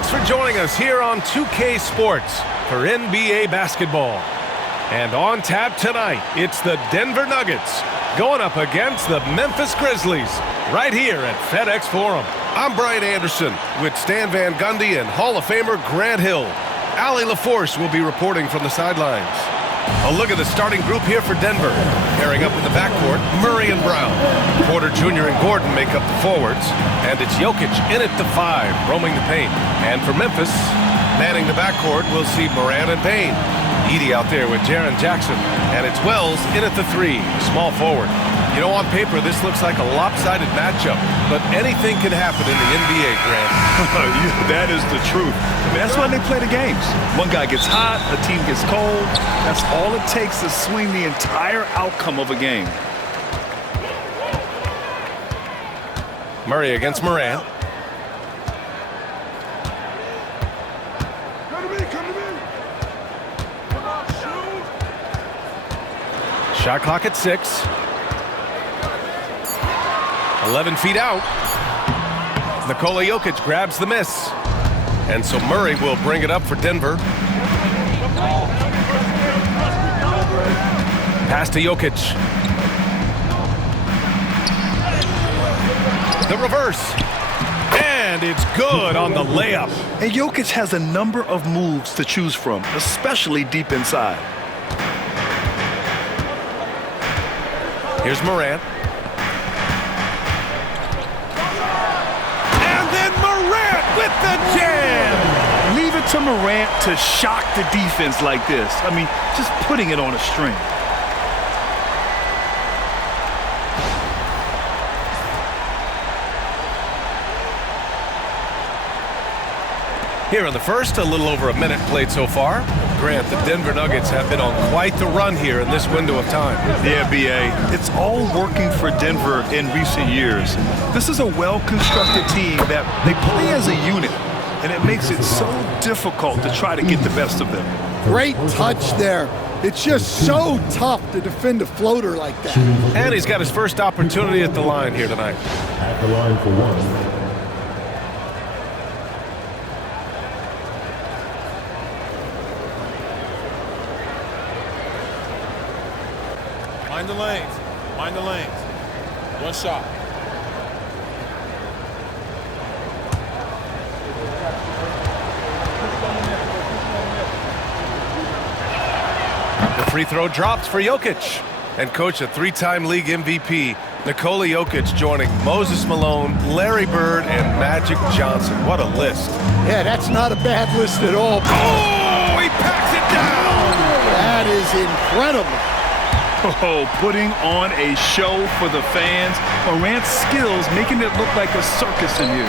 Thanks for joining us here on 2K Sports for NBA basketball. And on tap tonight, it's the Denver Nuggets going up against the Memphis Grizzlies right here at FedEx Forum. I'm Brian Anderson with Stan Van Gundy and Hall of Famer Grant Hill. Allie LaForce will be reporting from the sidelines. A look at the starting group here for Denver. Pairing up in the backcourt, Murray and Brown. Porter Jr. and Gordon make up the forwards. And it's Jokic in at the 5, roaming the paint. And for Memphis, manning the backcourt, we'll see Morant and Payne. Edie out there with Jaren Jackson. And it's Wells in at the 3, small forward. You know, on paper, this looks like a lopsided matchup, but anything can happen in the NBA, Grant. That is the truth. I mean, that's why they play the games. One guy gets hot, a team gets cold. That's all it takes to swing the entire outcome of a game. Murray against Morant. Shot clock at 6. 11 feet out. Nikola Jokic grabs the miss. And so Murray will bring it up for Denver. Pass to Jokic. The reverse. And it's good on the layup. And Jokic has a number of moves to choose from, especially deep inside. Here's Morant. With the jam! Leave it to Morant to shock the defense like this. I mean, just putting it on a string. Here in the first, a little over a minute played so far. Grant, the Denver Nuggets have been on quite the run here in this window of time. Yeah, B.A. It's all working for Denver in recent years. This is a well-constructed team that they play as a unit, and it makes it so difficult to try to get the best of them. Great touch there. It's just so tough to defend a floater like that. And he's got his first opportunity at the line here tonight. At the line for one. Mind the lanes. Mind the lanes. One shot. The free throw drops for Jokic. And coach, a 3-time league MVP, Nikola Jokic joining Moses Malone, Larry Bird, and Magic Johnson. What a list. Yeah, that's not a bad list at all. Oh, he packs it down. That is incredible. Oh, putting on a show for the fans. Morant's skills making it look like a circus in here.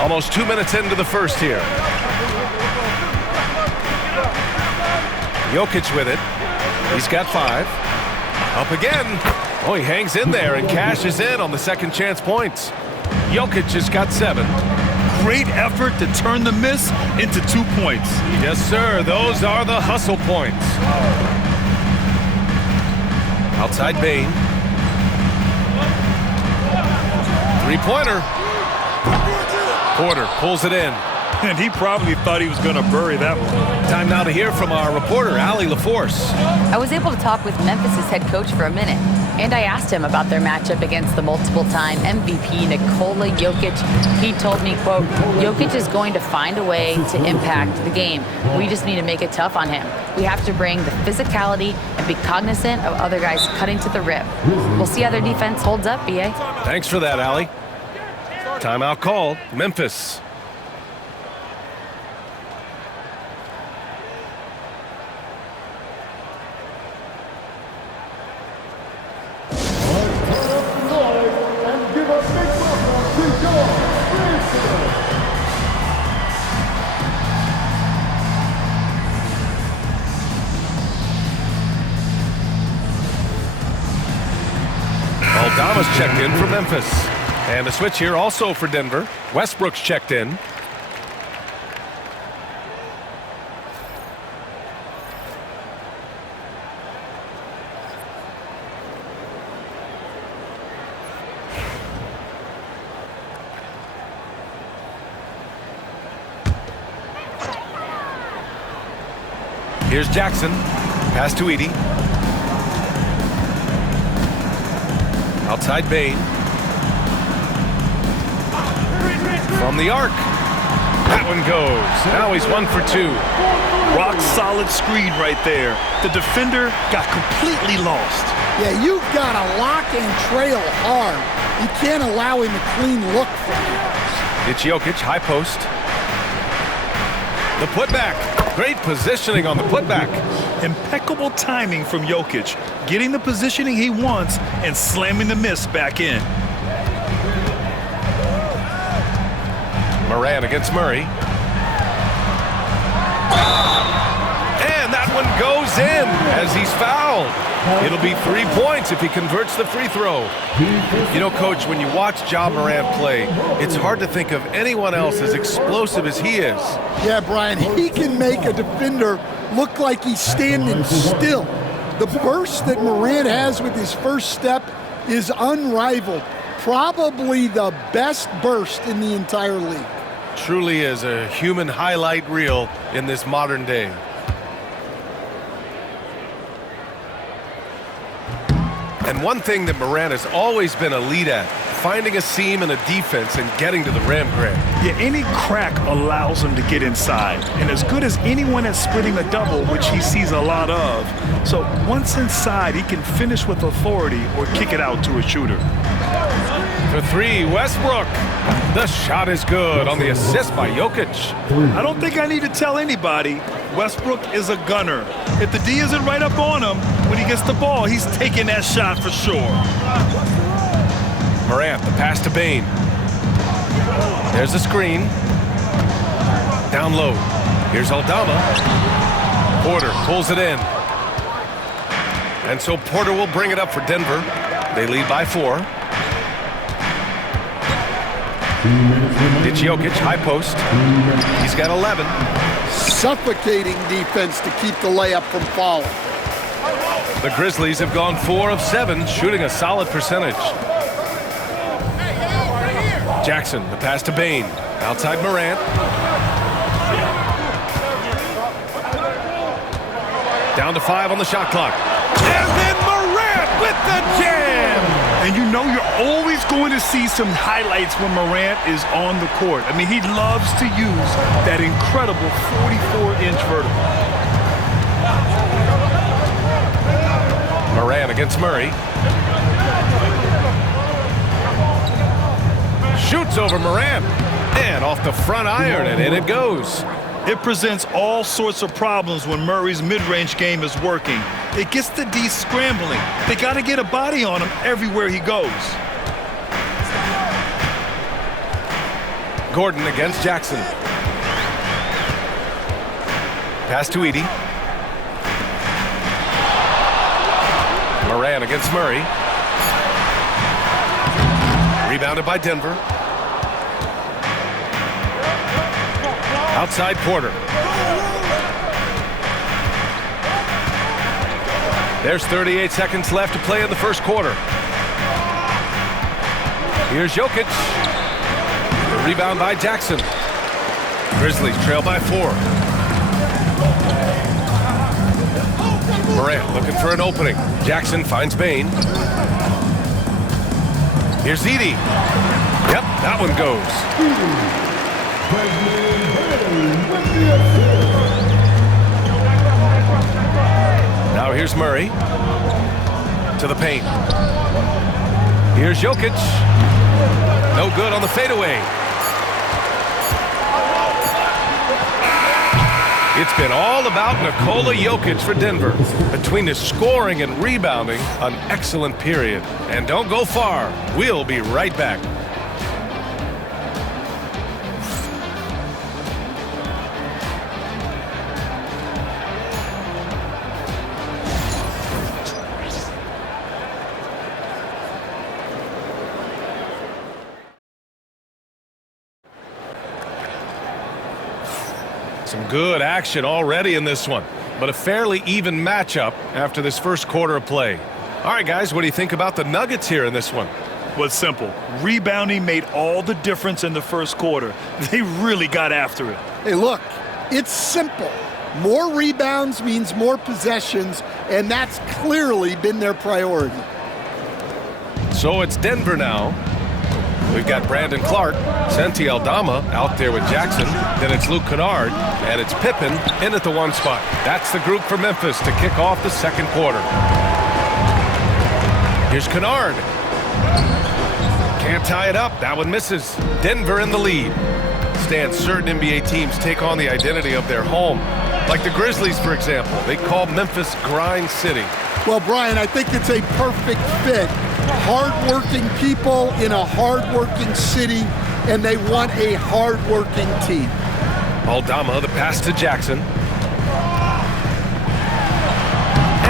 Almost 2 minutes into the first here. Jokic with it. He's got 5. Up again. Oh, he hangs in there and cashes in on the second chance points. Jokic has got 7. Great effort to turn the miss into 2 points. Yes, sir. Those are the hustle points. Outside Payne. 3-pointer. Porter pulls it in. And he probably thought he was going to bury that one. Time now to hear from our reporter, Allie LaForce. I was able to talk with Memphis' head coach for a minute, and I asked him about their matchup against the multiple-time MVP Nikola Jokic. He told me, quote, Jokic is going to find a way to impact the game. We just need to make it tough on him. We have to bring the physicality and be cognizant of other guys cutting to the rim. We'll see how their defense holds up, B.A. Thanks for that, Allie. Timeout called. Memphis. Aldama's checked in for Memphis. And a switch here also for Denver. Westbrook's checked in. Here's Jackson. Pass to Edie. Outside Bain. From the arc. That one goes. Now he's 1 for 2. Rock solid screen right there. The defender got completely lost. Yeah, you've got to lock and trail hard. You can't allow him a clean look from you. It's Jokic, high post. The putback. Great positioning on the putback. Impeccable timing from Jokic, getting the positioning he wants and slamming the miss back in. Morant against Murray. And that one goes in as he's fouled. It'll be 3 points if he converts the free throw. You know, Coach, when you watch Ja Morant play, it's hard to think of anyone else as explosive as he is. Yeah, Brian, he can make a defender look like he's standing still. The burst that Morant has with his first step is unrivaled. Probably the best burst in the entire league. Truly is a human highlight reel in this modern day. And one thing that Morant has always been elite at, finding a seam in a defense and getting to the rim, Greg. Yeah, any crack allows him to get inside. And as good as anyone at splitting a double, which he sees a lot of. So once inside, he can finish with authority or kick it out to a shooter. For 3, Westbrook. The shot is good on the assist by Jokic. I don't think I need to tell anybody, Westbrook is a gunner. If the D isn't right up on him, when he gets the ball, he's taking that shot for sure. Morant, the pass to Bain. There's a screen. Down low. Here's Aldama. Porter pulls it in. And so Porter will bring it up for Denver. They lead by 4. It's Jokic, high post. He's got 11. Suffocating defense to keep the layup from falling. The Grizzlies have gone 4 of 7, shooting a solid percentage. Jackson, the pass to Bain. Outside Morant. Down to 5 on the shot clock. And then Morant with the jam! And you know you're always going to see some highlights when Morant is on the court. I mean, he loves to use that incredible 44-inch vertical. Morant against Murray. Shoots over Morant. And off the front iron, and in it goes. It presents all sorts of problems when Murray's mid-range game is working. It gets the D scrambling. They got to get a body on him everywhere he goes. Gordon against Jackson. Pass to Edie. Morant against Murray. Rebounded by Denver. Outside Porter. There's 38 seconds left to play in the first quarter. Here's Jokic. The rebound by Jackson. Grizzlies trail by 4. Morant looking for an opening. Jackson finds Bain. Here's Edie. Yep, that one goes. Now here's Murray to the paint. Here's Jokic. No good on the fadeaway. It's been all about Nikola Jokic for Denver. Between his scoring and rebounding, an excellent period. And don't go far. We'll be right back. Some good action already in this one, but a fairly even matchup after this first quarter of play. All right, guys, what do you think about the Nuggets here in this one? Well, it's simple. Rebounding made all the difference in the first quarter. They really got after it. Hey, look, it's simple. More rebounds means more possessions, and that's clearly been their priority. So it's Denver now. We've got Brandon Clark, Santi Aldama out there with Jackson. Then it's Luke Kennard, and it's Pippen in at the 1 spot. That's the group for Memphis to kick off the second quarter. Here's Kennard. Can't tie it up. That one misses. Denver in the lead. Stan, certain NBA teams take on the identity of their home. Like the Grizzlies, for example. They call Memphis Grind City. Well, Brian, I think it's a perfect fit. Hard-working people in a hard-working city, and they want a hard-working team. Aldama, the pass to Jackson.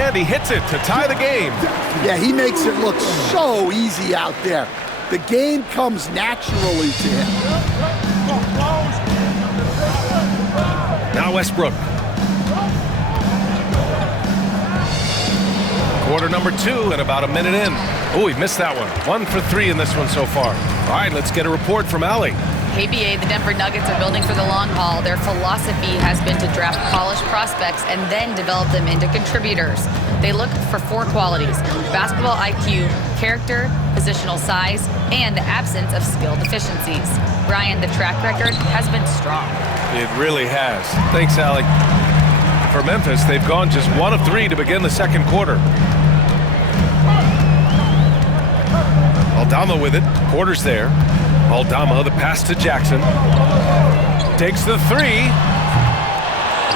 And he hits it to tie the game. Yeah, he makes it look so easy out there. The game comes naturally to him. Now Westbrook. Quarter number 2 and about a minute in. Oh, he missed that one. 1 for 3 in this one so far. All right, let's get a report from Allie. KBA, the Denver Nuggets are building for the long haul. Their philosophy has been to draft polished prospects and then develop them into contributors. They look for 4 qualities: basketball IQ, character, positional size, and the absence of skill deficiencies. Brian, the track record has been strong. It really has. Thanks, Allie. For Memphis, they've gone just 1 of 3 to begin the second quarter. Aldama with it. Porter's there. Aldama, the pass to Jackson. Takes the 3.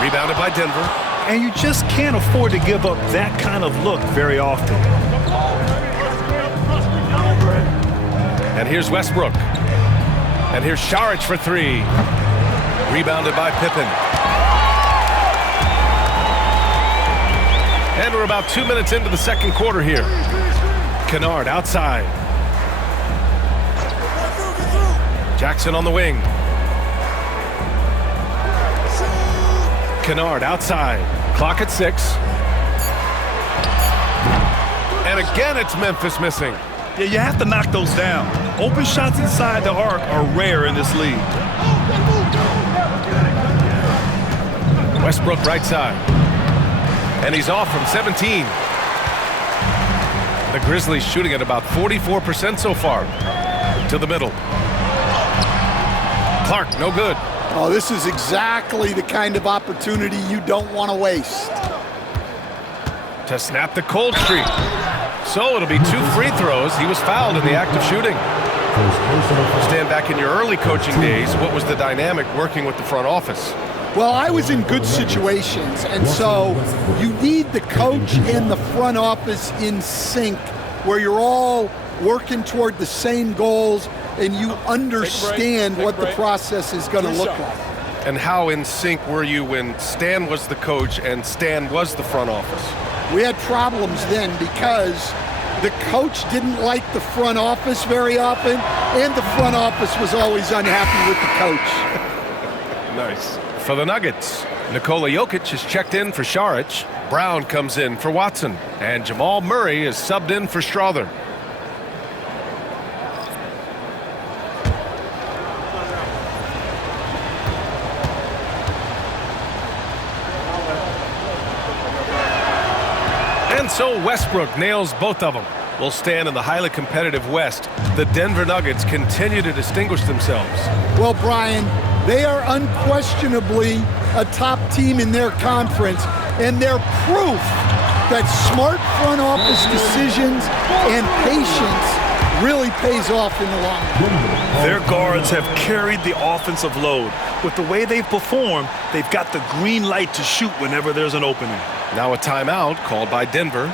Rebounded by Denver. And you just can't afford to give up that kind of look very often. And here's Westbrook. And here's Saric for 3. Rebounded by Pippen. And we're about 2 minutes into the second quarter here. Kennard outside. Jackson on the wing. Kennard outside. Clock at 6. And again, it's Memphis missing. Yeah, you have to knock those down. Open shots inside the arc are rare in this league. Westbrook right side. And he's off from 17. The Grizzlies shooting at about 44% so far. To the middle. Clark, no good. Oh, this is exactly the kind of opportunity you don't want to waste. To snap the cold streak. So it'll be 2 free throws. He was fouled in the act of shooting. Stand back in your early coaching days. What was the dynamic working with the front office? Well, I was in good situations, and so you need the coach and the front office in sync, where you're all working toward the same goals and you understand what the process is going to look like. And how in sync were you when Stan was the coach and Stan was the front office? We had problems then because the coach didn't like the front office very often, and the front office was always unhappy with the coach. Nice. For the Nuggets, Nikola Jokic is checked in for Saric. Brown comes in for Watson. And Jamal Murray is subbed in for Strother. And so Westbrook nails both of them. Will stand in the highly competitive West. The Denver Nuggets continue to distinguish themselves. Well, Brian, they are unquestionably a top team in their conference, and they're proof that smart front office decisions and patience really pays off in the long run. Their guards have carried the offensive load. With the way they've performed, they've got the green light to shoot whenever there's an opening. Now a timeout called by Denver.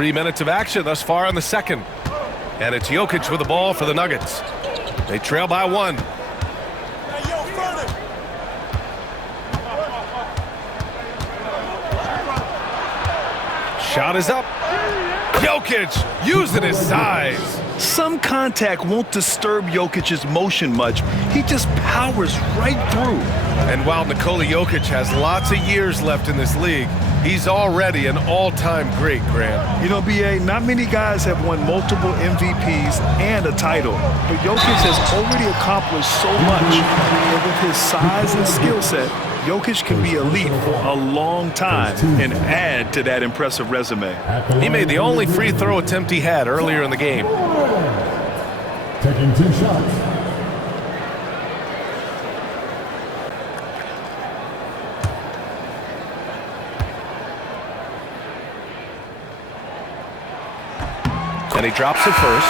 3 minutes of action thus far in the second. And it's Jokic with the ball for the Nuggets. They trail by 1. Shot is up. Jokic using his size. Some contact won't disturb Jokic's motion much. He just powers right through. And while Nikola Jokic has lots of years left in this league, he's already an all-time great, Grant. You know, B.A., not many guys have won multiple MVPs and a title, but Jokic has already accomplished so much. And with his size and skill set, Jokic can be elite for a long time and add to that impressive resume. He made the only free throw attempt he had earlier in the game. Taking 2 shots. And he drops it first.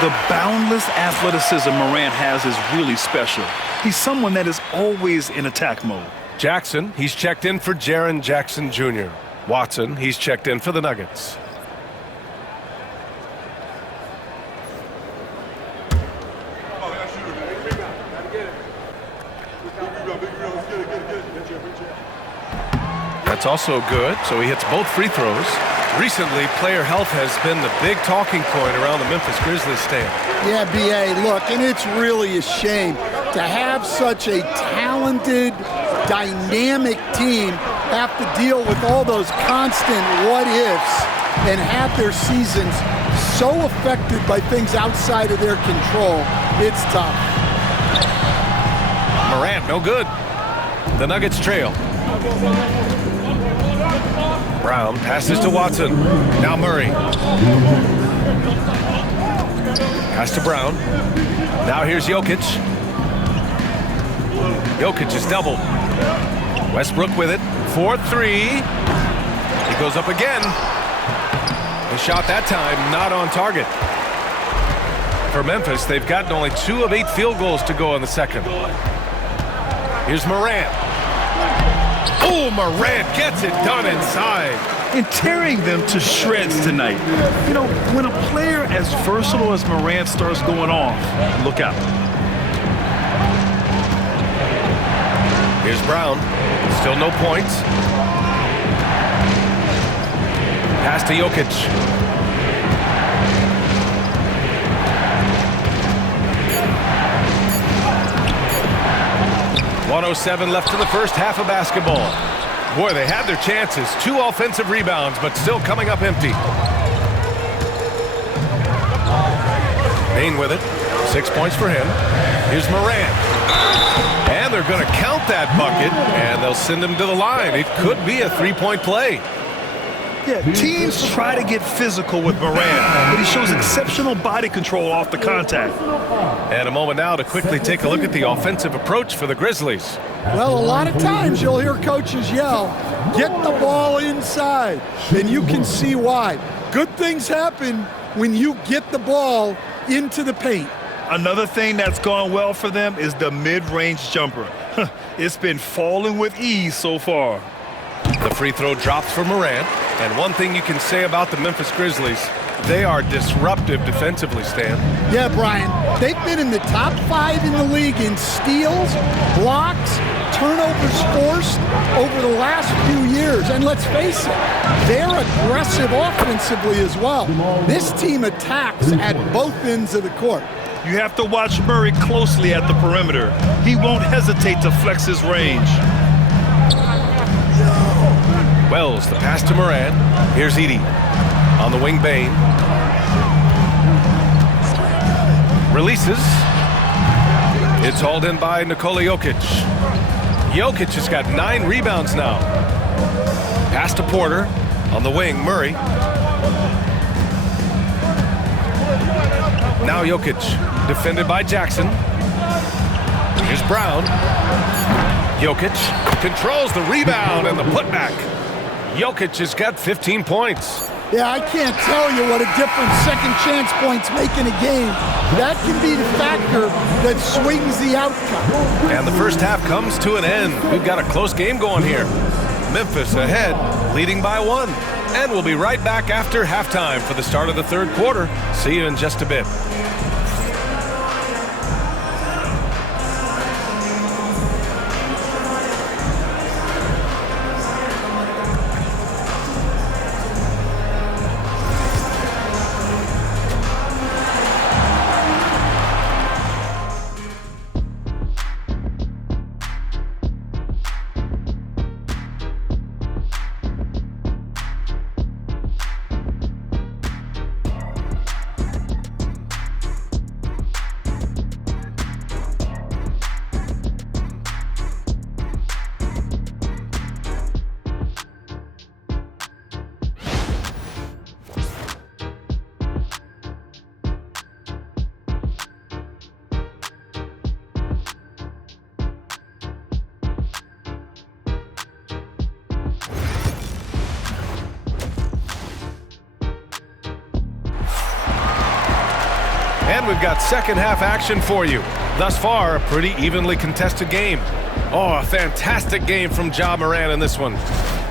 The boundless athleticism Morant has is really special. He's someone that is always in attack mode. Jackson, he's checked in for Jaren Jackson Jr. Watson, he's checked in for the Nuggets. That's also good, so he hits both free throws. Recently, player health has been the big talking point around the Memphis Grizzlies stand. Yeah, B.A., look, and it's really a shame to have such a talented, dynamic team have to deal with all those constant what-ifs and have their seasons so affected by things outside of their control. It's tough. Morant, no good. The Nuggets trail. Brown passes to Watson. Now Murray. Pass to Brown. Now here's Jokic. Jokic is doubled. Westbrook with it. 4-3. He goes up again. The shot that time not on target. For Memphis, they've gotten only 2 of 8 field goals to go in the second. Here's Morant. Oh, Morant gets it done inside. And tearing them to shreds tonight. You know, when a player as versatile as Morant starts going off, look out. Here's Brown. Still no points. Pass to Jokic. .107 left in the first half of basketball. Boy, they had their chances. 2 offensive rebounds, but still coming up empty. Payne with it. 6 points for him. Here's Morant. And they're going to count that bucket, and they'll send him to the line. It could be a 3-point play. Yeah, teams try to get physical with Morant, but he shows exceptional body control off the contact. And a moment now to quickly take a look at the offensive approach for the Grizzlies. Well, a lot of times you'll hear coaches yell, get the ball inside, and you can see why. Good things happen when you get the ball into the paint. Another thing that's gone well for them is the mid-range jumper. It's been falling with ease so far. The free throw drops for Morant. And one thing you can say about the Memphis Grizzlies, they are disruptive defensively, Stan. Yeah, Brian, they've been in the top 5 in the league in steals, blocks, turnovers forced over the last few years. And let's face it, they're aggressive offensively as well. This team attacks at both ends of the court. You have to watch Murray closely at the perimeter. He won't hesitate to flex his range. Wells, the pass to Morant. Here's Edey. On the wing, Bane. Releases. It's hauled in by Nikola Jokic. Jokic has got 9 rebounds now. Pass to Porter. On the wing, Murray. Now Jokic, defended by Jackson. Here's Brown. Jokic controls the rebound and the putback. Jokic has got 15 points. Yeah, I can't tell you what a difference second chance points make in a game. That can be the factor that swings the outcome. And the first half comes to an end. We've got a close game going here. Memphis ahead, leading by 1. And we'll be right back after halftime for the start of the third quarter. See you in just a bit. And we've got second half action for you. Thus far, a pretty evenly contested game. Oh, a fantastic game from Ja Morant in this one.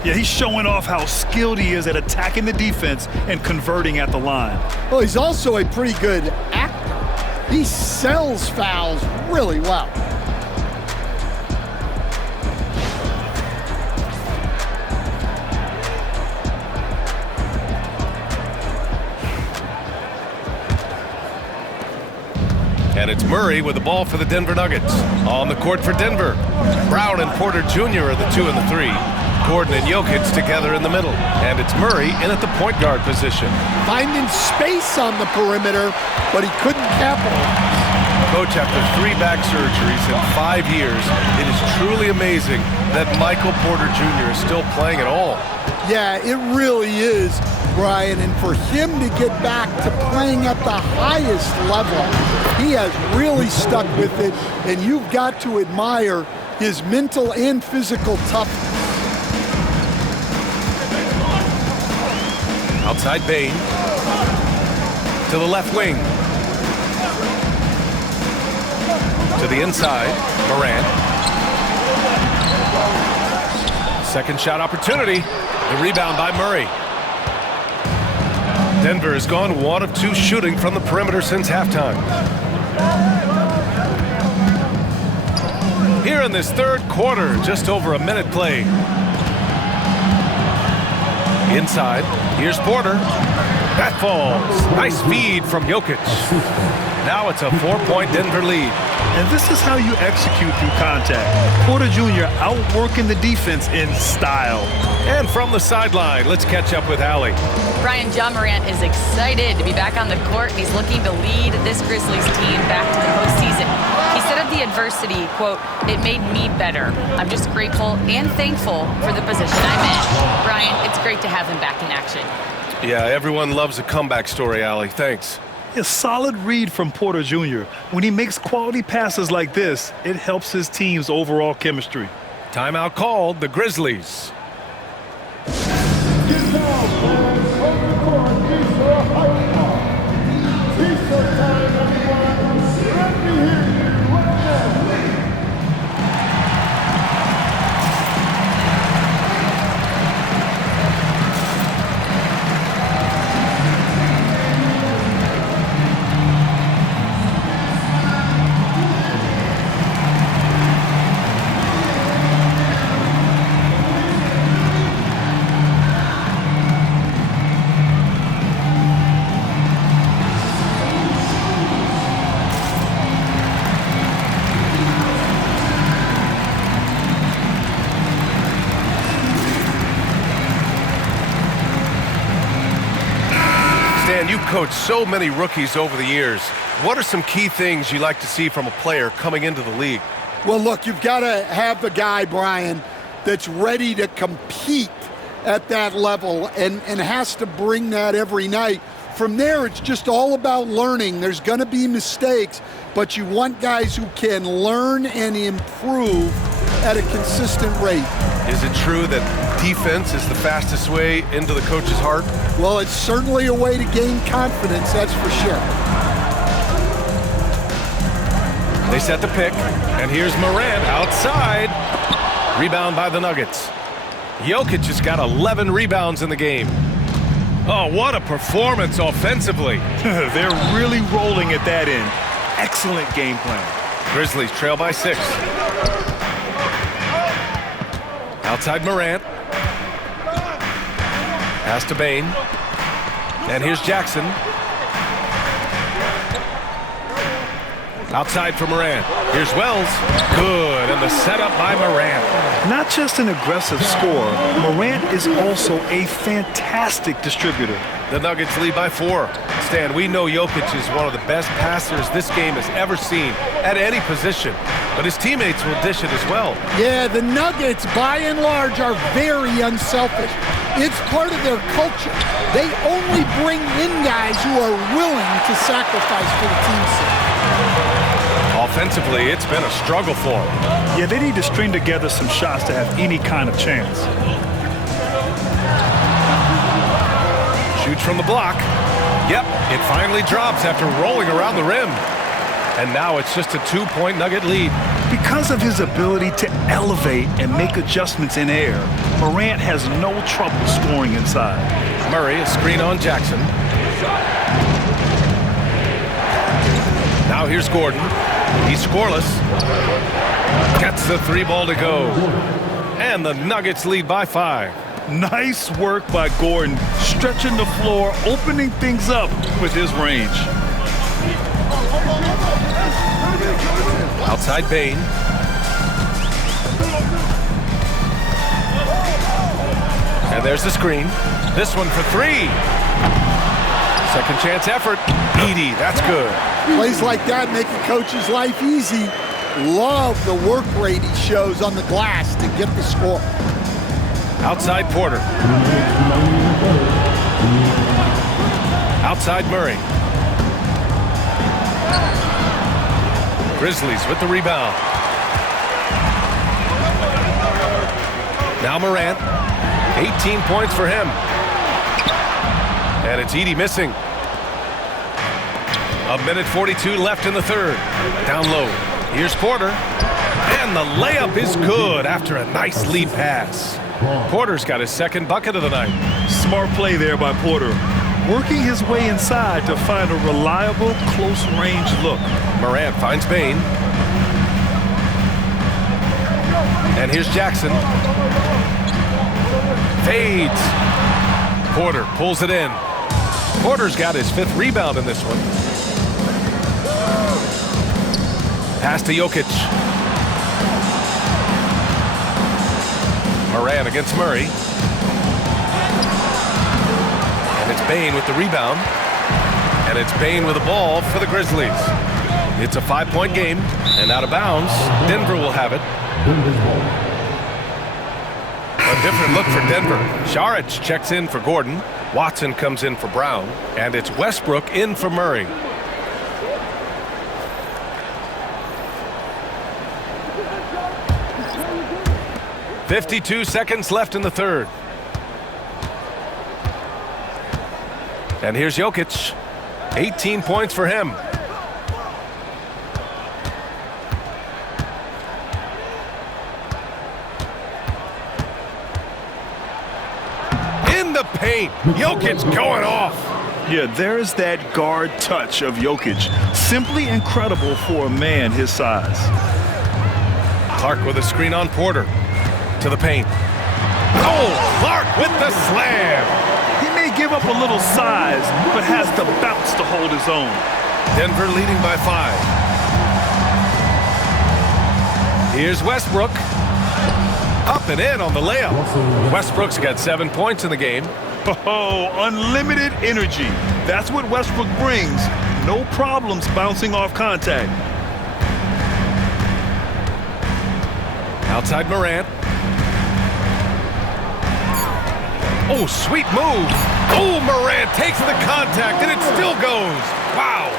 Yeah, he's showing off how skilled he is at attacking the defense and converting at the line. Well, he's also a pretty good actor. He sells fouls really well. And it's Murray with the ball for the Denver Nuggets. On the court for Denver. Brown and Porter Jr. are the 2 and the 3. Gordon and Jokic together in the middle. And it's Murray in at the point guard position. Finding space on the perimeter, but he couldn't capitalize. Coach, after 3 back surgeries in 5 years, it is truly amazing that Michael Porter Jr. is still playing at all. Yeah, it really is, Brian. And for him to get back to playing at the highest level, he has really stuck with it. And you've got to admire his mental and physical toughness. Outside Bain. To the left wing. To the inside, Morant. Second shot opportunity. The rebound by Murray. Denver has gone 1 of 2 shooting from the perimeter since halftime. Here in this third quarter, just over a minute played. Inside, here's Porter. That falls. Nice feed from Jokic. Now it's a 4-point Denver lead. And this is how you execute through contact. Porter Jr. outworking the defense in style. And from the sideline, let's catch up with Allie. Brian, Ja Morant is excited to be back on the court, and he's looking to lead this Grizzlies team back to the postseason. He said of the adversity, quote, "It made me better. I'm just grateful and thankful for the position I'm in." Brian, it's great to have him back in action. Yeah, everyone loves a comeback story, Allie. Thanks. A solid read from Porter Jr. When he makes quality passes like this, it helps his team's overall chemistry. Timeout called, the Grizzlies. You've coached so many rookies over the years. What are some key things you like to see from a player coming into the league? Well, look, you've got to have the guy, Brian, that's ready to compete at that level and has to bring that every night. From there, it's just all about learning. There's going to be mistakes, but you want guys who can learn and improve at a consistent rate. Is it true that defense is the fastest way into the coach's heart? Well, it's certainly a way to gain confidence, that's for sure. They set the pick, and here's Morant outside. Rebound by the Nuggets. Jokic has got 11 rebounds in the game. Oh, what a performance offensively. They're really rolling at that end. Excellent game plan. Grizzlies trail by 6. Outside Morant. Pass to Bane. And here's Jackson. Outside for Morant. Here's Wells. Good, and the setup by Morant. Not just an aggressive scorer, Morant is also a fantastic distributor. The Nuggets lead by 4. Stan, we know Jokic is one of the best passers this game has ever seen at any position, but his teammates will dish it as well. Yeah, the Nuggets, by and large, are very unselfish. It's part of their culture. They only bring in guys who are willing to sacrifice for the team's sake. Offensively, it's been a struggle for him. Yeah, they need to string together some shots to have any kind of chance. Shoots from the block. Yep, it finally drops after rolling around the rim. And now it's just a 2-point Nugget lead. Because of his ability to elevate and make adjustments in air, Morant has no trouble scoring inside. Murray, a screen on Jackson. Now here's Gordon. He's scoreless. Gets the 3 ball to go. And the Nuggets lead by 5. Nice work by Gordon, stretching the floor, opening things up with his range. Outside Bane. And there's the screen. This one for 3. Second chance effort. Edey, that's good. Plays like that make a coach's life easy. Love the work rate he shows on the glass to get the score. Outside Porter. Outside Murray. Grizzlies with the rebound. Now Morant. 18 points for him. And it's Edey missing. 1:42 left in the third. Down low. Here's Porter. And the layup is good after a nice lead pass. Porter's got his second bucket of the night. Smart play there by Porter. Working his way inside to find a reliable, close-range look. Morant finds Bane. And here's Jackson. Fades. Porter pulls it in. Porter's got his 5th rebound in this one. Pass to Jokic. Morant against Murray. And it's Bane with the rebound. And it's Bane with the ball for the Grizzlies. It's a 5-point game, and out of bounds, Denver will have it. A different look for Denver. Saric checks in for Gordon. Watson comes in for Brown. And it's Westbrook in for Murray. .52 seconds left in the third. And here's Jokic. 18 points for him. In the paint. Jokic going off. Yeah, there's that guard touch of Jokic. Simply incredible for a man his size. Clark with a screen on Porter. To the paint. Oh, Clark with the slam. He may give up a little size, but has the bounce to hold his own. Denver leading by 5. Here's Westbrook. Up and in on the layup. Westbrook's got 7 points in the game. Oh, unlimited energy. That's what Westbrook brings. No problems bouncing off contact. Outside Morant. Oh, sweet move. Oh, Morant takes the contact, and it still goes. Wow.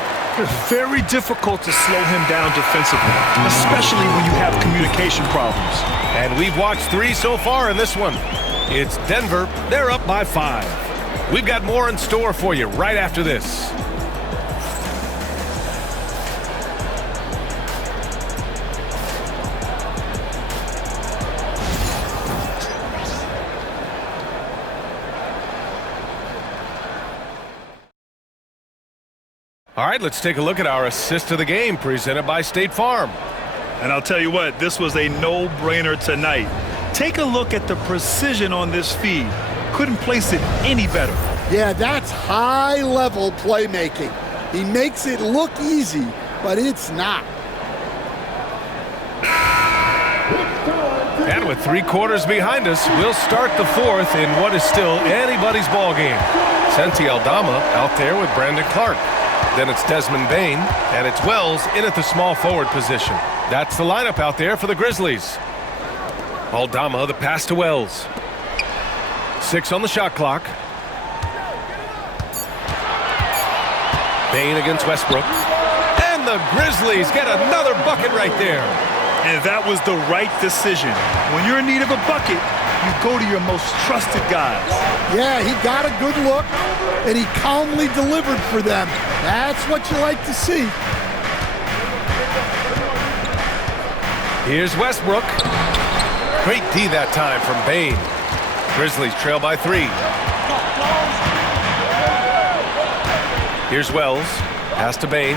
Very difficult to slow him down defensively, especially when you have communication problems. And we've watched 3 so far in this one. It's Denver. They're up by 5. We've got more in store for you right after this. right, let's take a look at our assist of the game presented by State Farm. And I'll tell you what, this was a no-brainer tonight. Take a look at the precision on this feed. Couldn't place it any better. Yeah, that's high-level playmaking. He makes it look easy, but it's not. And with 3 quarters behind us, we'll start the fourth in what is still anybody's ball game. Senti Aldama out there with Brandon Clark. Then it's Desmond Bain, and it's Wells in at the small forward position. That's the lineup out there for the Grizzlies. Aldama, the pass to Wells. 6 on the shot clock. Bain against Westbrook. And the Grizzlies get another bucket right there. And that was the right decision. When you're in need of a bucket, you go to your most trusted guys. Yeah, he got a good look, and he calmly delivered for them. That's what you like to see. Here's Westbrook. Great D that time from Bain. Grizzlies trail by 3. Here's Wells. Pass to Bain.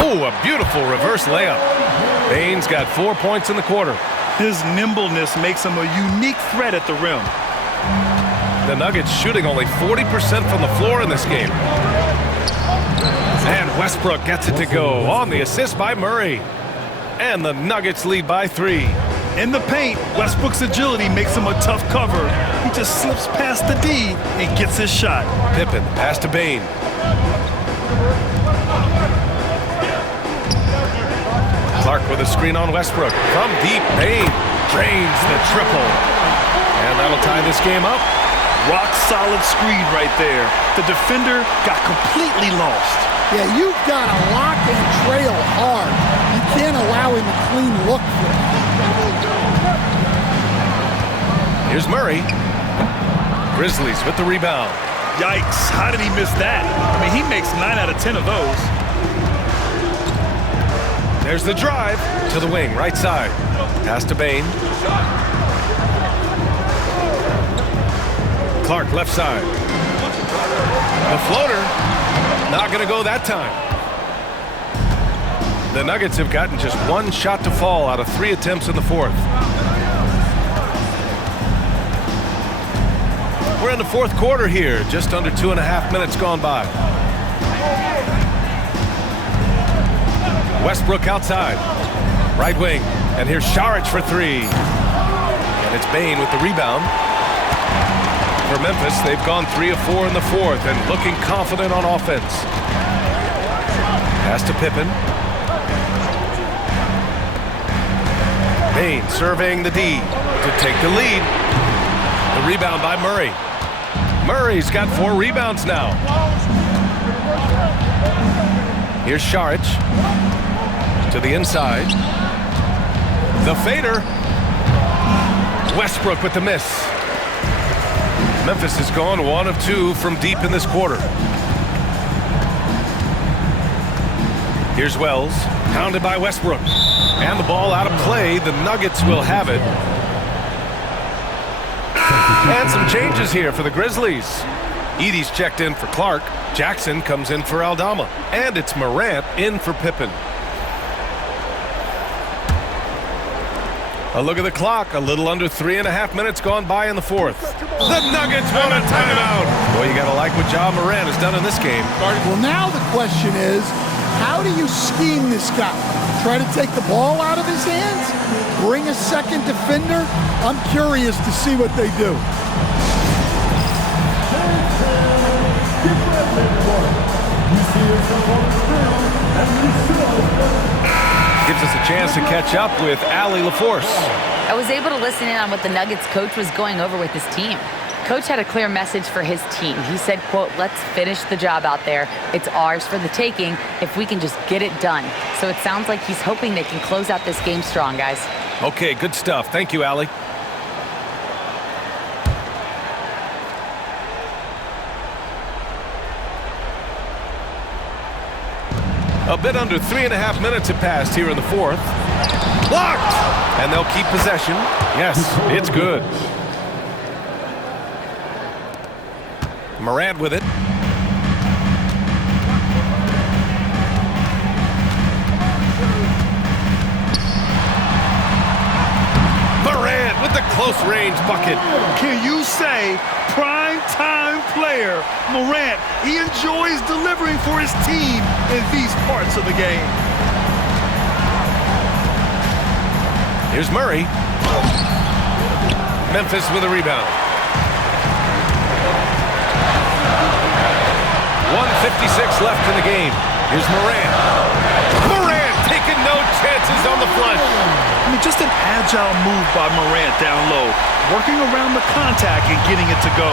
Oh, a beautiful reverse layup. Bain's got 4 points in the quarter. His nimbleness makes him a unique threat at the rim. The Nuggets shooting only 40% from the floor in this game. And Westbrook gets it to go on the assist by Murray. And the Nuggets lead by 3. In the paint, Westbrook's agility makes him a tough cover. He just slips past the D and gets his shot. Pippen, pass to Bain. Clark with a screen on Westbrook. From deep, Bain drains the triple. And that'll tie this game up. Rock solid screen right there. The defender got completely lost. Yeah, you've got to lock and trail hard. You can't allow him a clean look for it. Here's Murray. Grizzlies with the rebound. Yikes, how did he miss that? I mean, he makes 9 out of 10 of those. There's the drive to the wing, right side. Pass to Bain. Clark, left side. The floater, not going to go that time. The Nuggets have gotten just 1 shot to fall out of 3 attempts in the fourth. We're in the fourth quarter here, just under 2.5 minutes gone by. Westbrook outside, right wing, and here's Saric for 3. And it's Bain with the rebound. For Memphis, they've gone 3 of 4 in the fourth and looking confident on offense. Pass to Pippen. Bain surveying the D to take the lead. The rebound by Murray. Murray's got 4 rebounds now. Here's Saric to the inside. The fader. Westbrook with the miss. Memphis has gone 1 of 2 from deep in this quarter. Here's Wells, pounded by Westbrook. And the ball out of play. The Nuggets will have it. And some changes here for the Grizzlies. Edey's checked in for Clark. Jackson comes in for Aldama. And it's Morant in for Pippen. A look at the clock. A little under 3.5 minutes gone by in the fourth. The Nuggets want a timeout. Boy, you got to like what Ja Morant has done in this game. Well, now the question is, how do you scheme this guy? Try to take the ball out of his hands? Bring a second defender? I'm curious to see what they do. Gives us a chance to catch up with Allie LaForce. I was able to listen in on what the Nuggets coach was going over with his team. Coach had a clear message for his team. He said, quote, let's finish the job out there. It's ours for the taking if we can just get it done. So it sounds like he's hoping they can close out this game strong, guys. Okay, good stuff. Thank you, Allie. A bit under 3.5 minutes have passed here in the fourth. Blocked! And they'll keep possession. Yes, it's good. Morant with it. Morant with the close-range bucket. Can you say prime-time player Morant? He enjoys delivering for his team in these parts of the game. Here's Murray. Memphis with a rebound. 1:56 left in the game. Here's Morant. Morant taking no chances on the flush. I mean, just an agile move by Morant down low, working around the contact and getting it to go.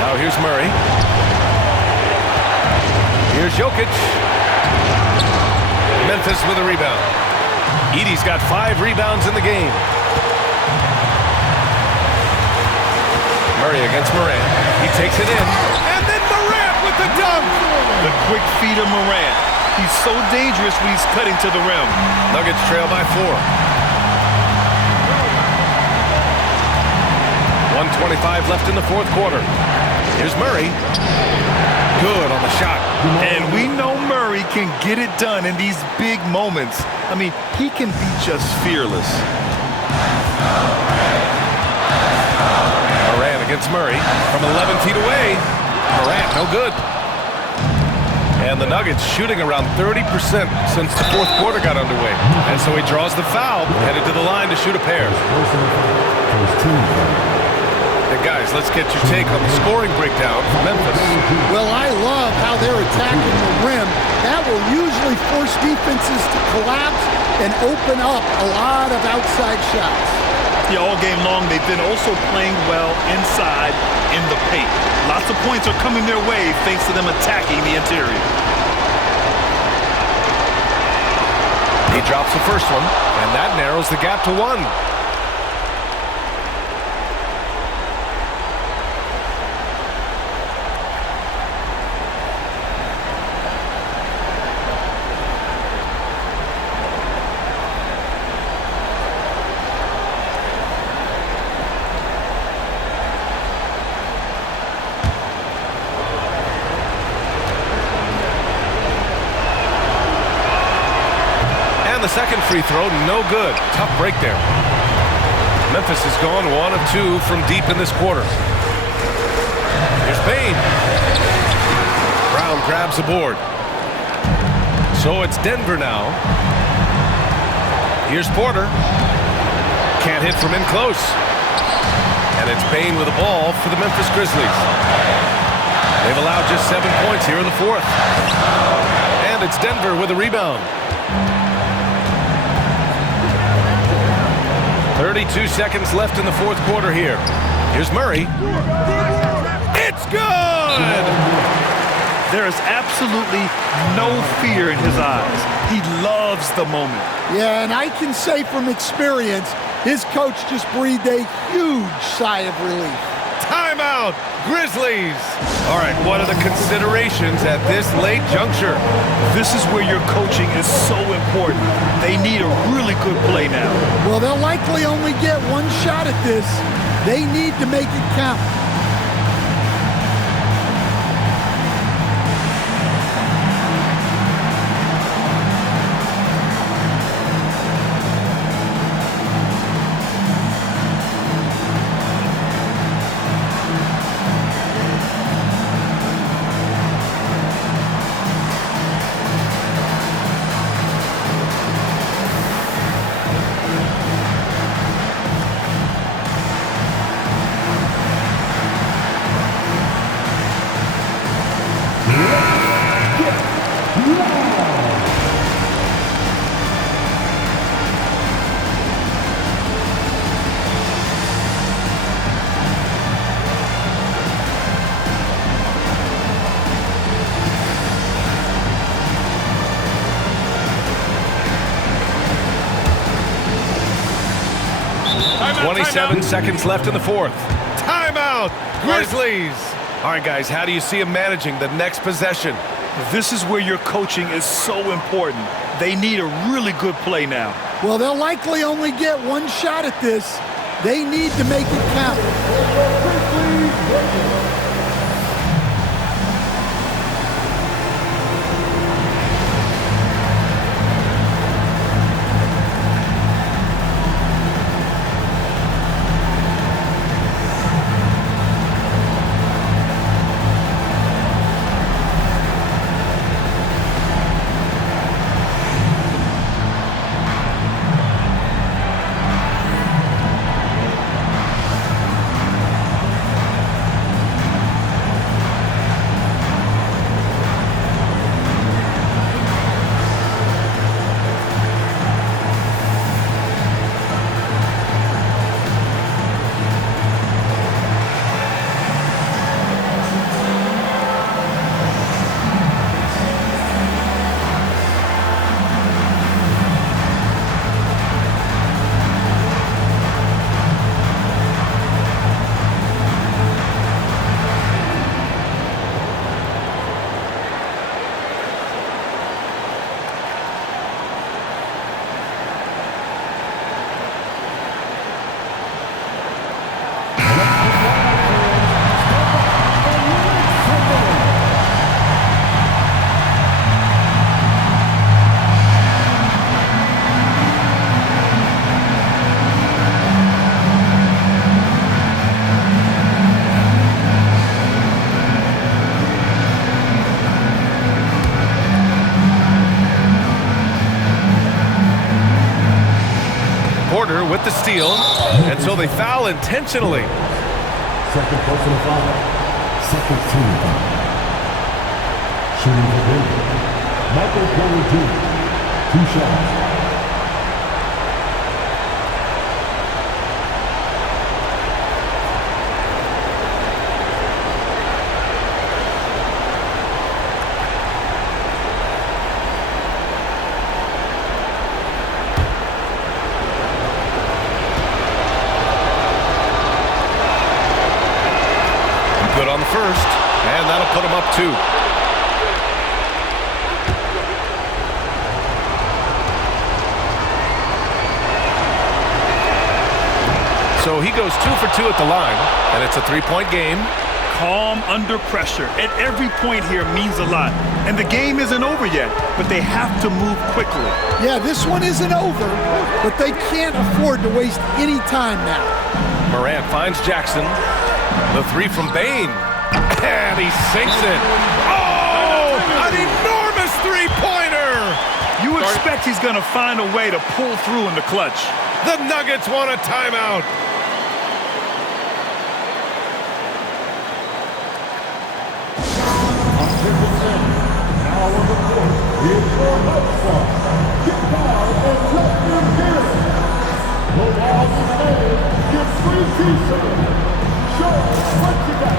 Now here's Murray. Here's Jokic. Memphis with a rebound. Edey's got 5 rebounds in the game. Murray against Morant. He takes it in. And then Morant with the dunk. The quick feed of Morant. He's so dangerous when he's cutting to the rim. Nuggets trail by 4. 1:25 left in the fourth quarter. Here's Murray. Good on the shot. And we know Murray can get it done in these big moments. I mean, he can be just fearless. Morant against Murray from 11 feet away. Morant, no good. And the Nuggets shooting around 30% since the fourth quarter got underway. And so he draws the foul, headed to the line to shoot a pair. And guys, let's get your take on the scoring breakdown for Memphis. Well, I love how they're attacking the rim. That will usually force defenses to collapse and open up a lot of outside shots. Yeah, all game long, they've been also playing well inside in the paint. Lots of points are coming their way thanks to them attacking the interior. He drops the first one, and that narrows the gap to 1. Second free throw, no good. Tough break there. Memphis has gone 1 of 2 from deep in this quarter. Here's Payne. Brown grabs the board. So it's Denver now. Here's Porter. Can't hit from in close. And it's Payne with the ball for the Memphis Grizzlies. They've allowed just 7 points here in the fourth. And it's Denver with a rebound. 32 seconds left in the fourth quarter here. Here's Murray. It's good! There is absolutely no fear in his eyes. He loves the moment. Yeah, and I can say from experience, his coach just breathed a huge sigh of relief. Timeout, Grizzlies! All right, what are the considerations at this late juncture? This is where your coaching is so important. They need a really good play now. Well, they'll likely only get one shot at this. They need to make it count. Timeout. 27 seconds left in the fourth. Timeout, Grizzlies! All right, guys, how do you see him managing the next possession? This is where your coaching is so important. They need a really good play now. Well, they'll likely only get one shot at this. They need to make it count. With the steal, and so they foul intentionally. Second personal foul. Second team foul. Shooting the game. Michael Porter Jr. 2 shots. Good on the first, and that'll put him up 2. So he goes 2 for 2 at the line, and it's a 3-point game. Calm under pressure, and every point here means a lot. And the game isn't over yet, but they have to move quickly. Yeah, this one isn't over, but they can't afford to waste any time now. Morant finds Jackson. The 3 from Bane. And he sinks it. Oh, an enormous three-pointer. You expect he's going to find a way to pull through in the clutch. The Nuggets want a timeout. Now on the court, here's your host song. Get down and let them hear it. The Las Vegas get free t-shirts. Show us what you got.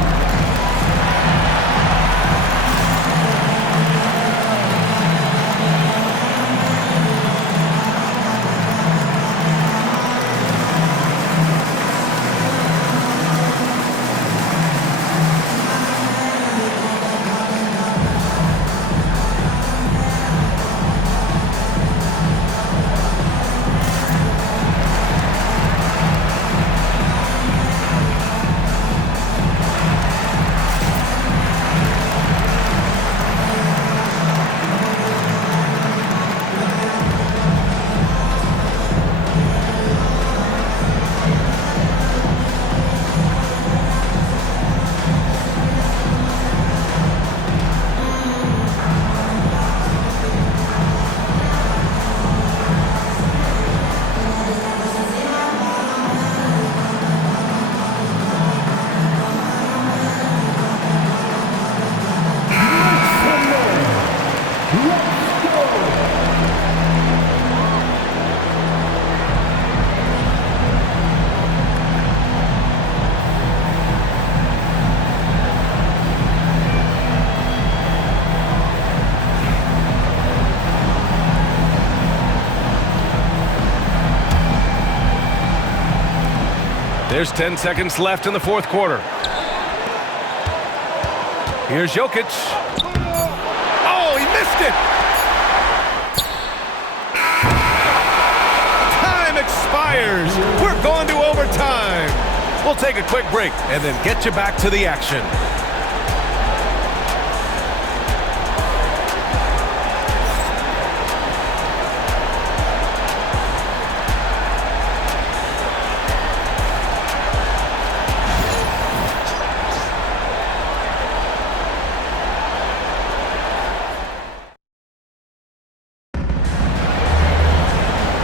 There's 10 seconds left in the fourth quarter. Here's Jokic. Oh, he missed it! Time expires. We're going to overtime. We'll take a quick break and then get you back to the action.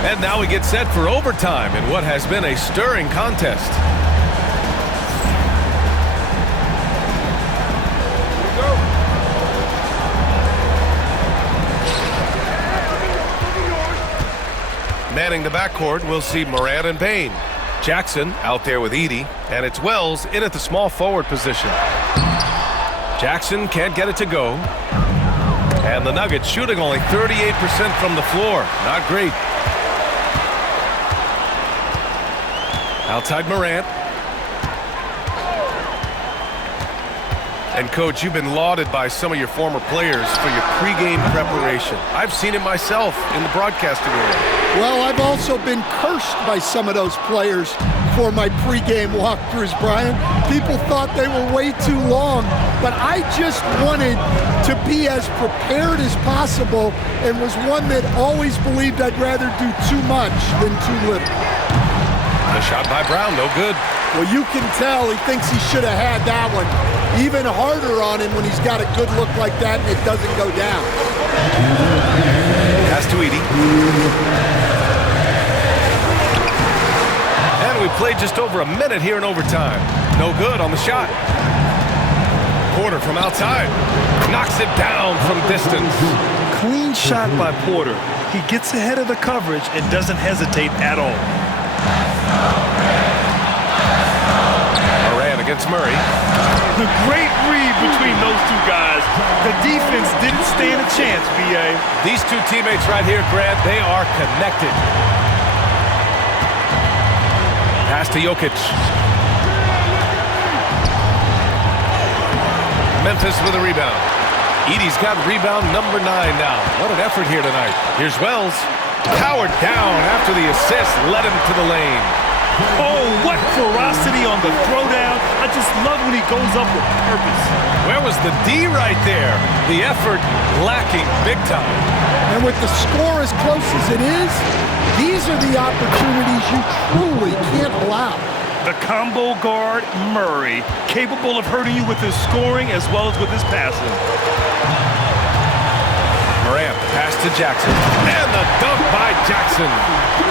And now we get set for overtime in what has been a stirring contest. Manning the backcourt, we'll see Morant and Payne. Jackson out there with Edey, and it's Wells in at the small forward position. Jackson can't get it to go. And the Nuggets shooting only 38% from the floor. Not great. Outside Morant. And, Coach, you've been lauded by some of your former players for your pregame preparation. I've seen it myself in the broadcasting world. Well, I've also been cursed by some of those players for my pregame walkthroughs, Brian. People thought they were way too long, but I just wanted to be as prepared as possible and was one that always believed I'd rather do too much than too little. The shot by Brown, no good. Well, you can tell he thinks he should have had that one. Even harder on him when he's got a good look like that and it doesn't go down. Pass to Edey. And we played just over a minute here in overtime. No good on the shot. Porter from outside. Knocks it down from distance. Clean shot by Porter. He gets ahead of the coverage and doesn't hesitate at all. Morant against Murray. The great read between those two guys. The defense didn't stand a chance, B.A. These two teammates right here, Grant, they are connected. Pass to Jokic. Memphis with a rebound. Edey's got rebound number 9 now. What an effort here tonight. Here's Wells. Powered down after the assist led him to the lane. Oh, what ferocity on the throwdown. I just love when he goes up with purpose. Where was the D right there? The effort lacking big time. And with the score as close as it is, these are the opportunities you truly can't allow. The combo guard, Murray, capable of hurting you with his scoring as well as with his passing. Morant, pass to Jackson. And the dunk by Jackson.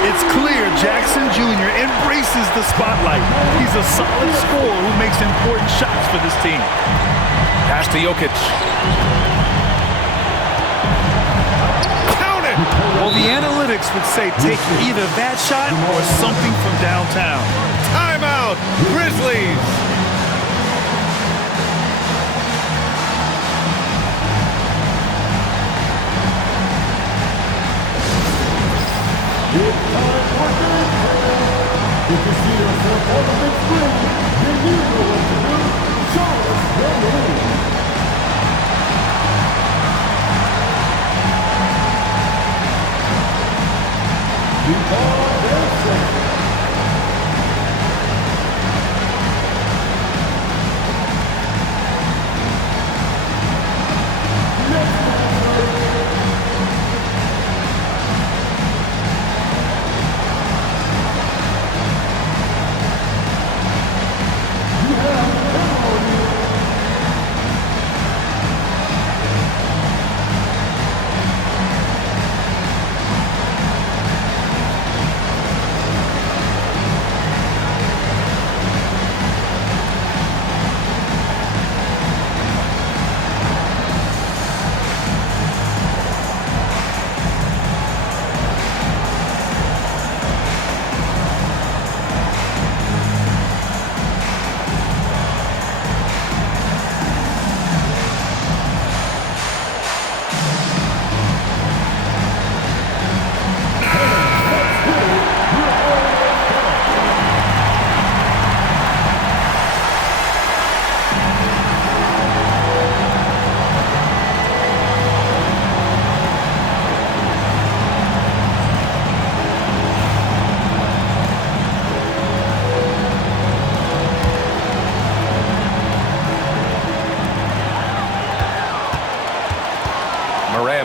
It's clear Jackson Jr. embraces the spotlight. He's a solid scorer who makes important shots for this team. Pass to Jokic. Count it! Well, the analytics would say take either that shot or something from downtown. Timeout, Grizzlies! It's time for game time. If you see yourself on the big screen, then you know what to do. Show us your move. Before they're set.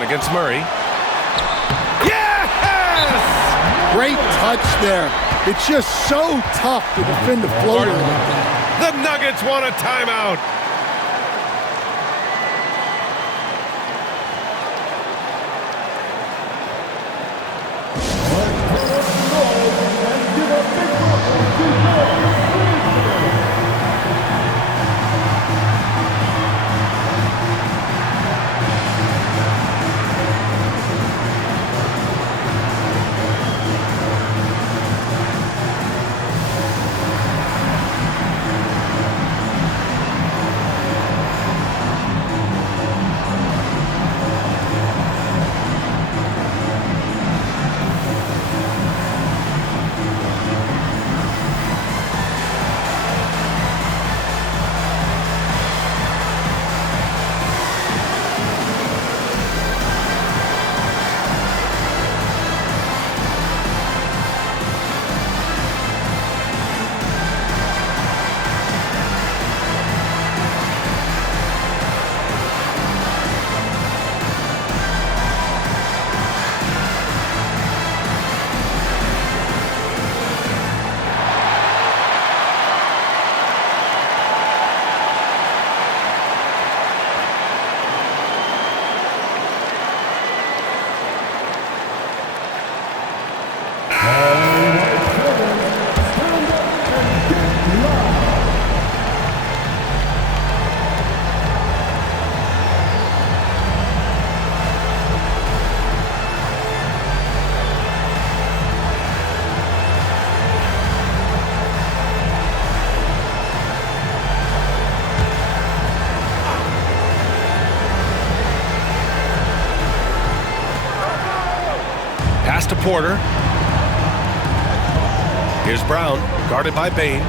against Murray. Yes! Great touch there. It's just so tough to defend a floater like that. The Nuggets want a timeout. Pass to Porter. Here's Brown, guarded by Bane.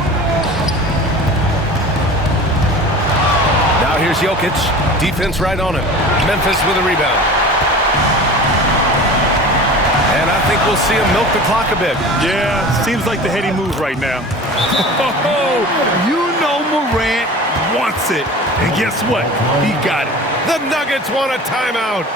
Now here's Jokic. Defense right on him. Memphis with a rebound. And I think we'll see him milk the clock a bit. Yeah, seems like the heady move right now. You know Morant wants it. And guess what? He got it. The Nuggets want a timeout.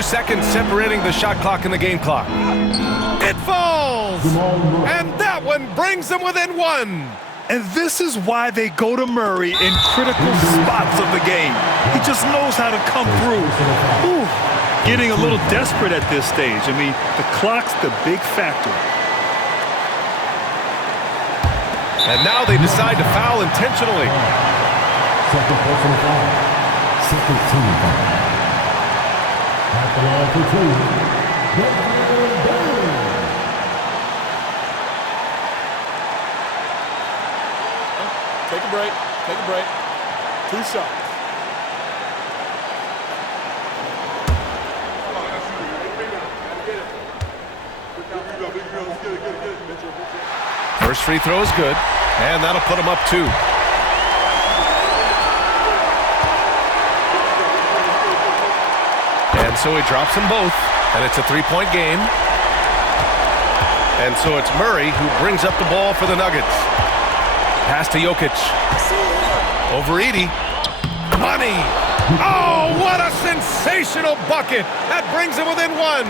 Seconds separating the shot clock and the game clock. It falls! And that one brings them within one. And this is why they go to Murray in critical spots of the game. He just knows how to come through. Ooh, getting a little desperate at this stage. I mean, the clock's the big factor. And now they decide to foul intentionally. Second personal foul. Second team foul. At the line for two. Take a break. Take a break. 2 shots. First free throw is good, and that'll put him up 2. And so he drops them both, and it's a 3-point game. And so it's Murray who brings up the ball for the Nuggets. Pass to Jokic. Over Edey. Money! Oh, what a sensational bucket! That brings him within 1.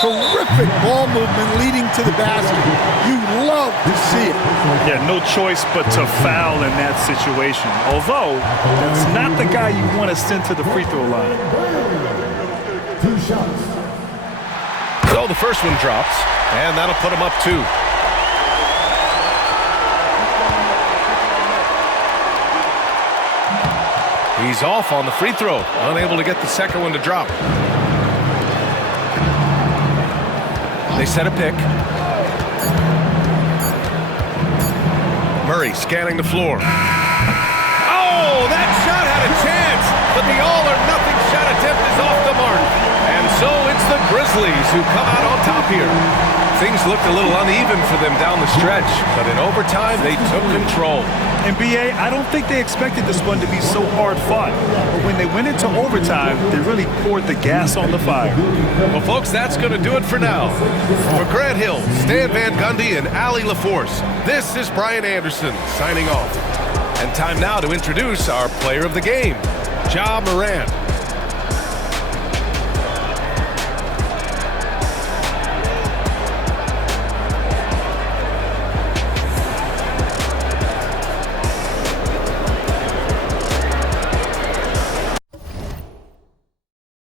Terrific ball movement leading to the basket. You love to see it. Yeah, no choice but to foul in that situation. Although, that's not the guy you want to send to the free throw line. 2 shots. So the first one drops, and that'll put him up 2. He's off on the free throw, unable to get the second one to drop. They set a pick. Murray scanning the floor. Oh, that shot had a chance, but the all-or-nothing shot attempt is off the mark. And so it's the Grizzlies who come out on top here. Things looked a little uneven for them down the stretch, but in overtime, they took control. NBA, I don't think they expected this one to be so hard-fought. But when they went into overtime, they really poured the gas on the fire. Well, folks, that's going to do it for now. For Grant Hill, Stan Van Gundy, and Allie LaForce, this is Brian Anderson signing off. And time now to introduce our player of the game, Ja Morant.